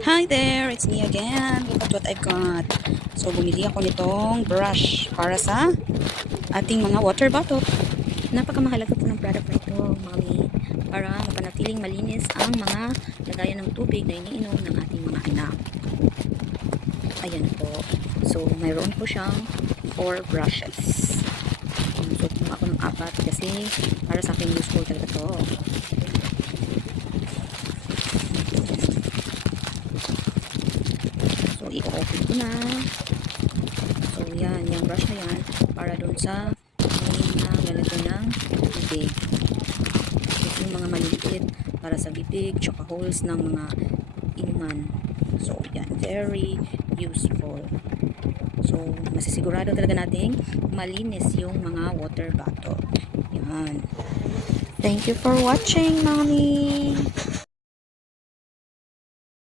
Hi there, it's me again. Look at what I've got. So, bumili ako nitong brush para sa ating mga water bottle. Napakamahalaga po ng product na ito, mami, para mapanatiling malinis ang mga lagayan ng tubig na iniinom ng ating mga anak. Ayan po. So, mayroon po siyang 4 brushes. So, kumuha ako ng 4 kasi para sa akin useful talaga to. So, i-open ko na. So, yan. Yung brush na yan para dun sa mga lalagyan ng bibig. So, yung mga maliliit para sa bibig, tsaka holes ng mga inuman. So, yan. Very useful. So, masisigurado talaga nating malinis yung mga water bottle. Yan. Thank you for watching, mommy!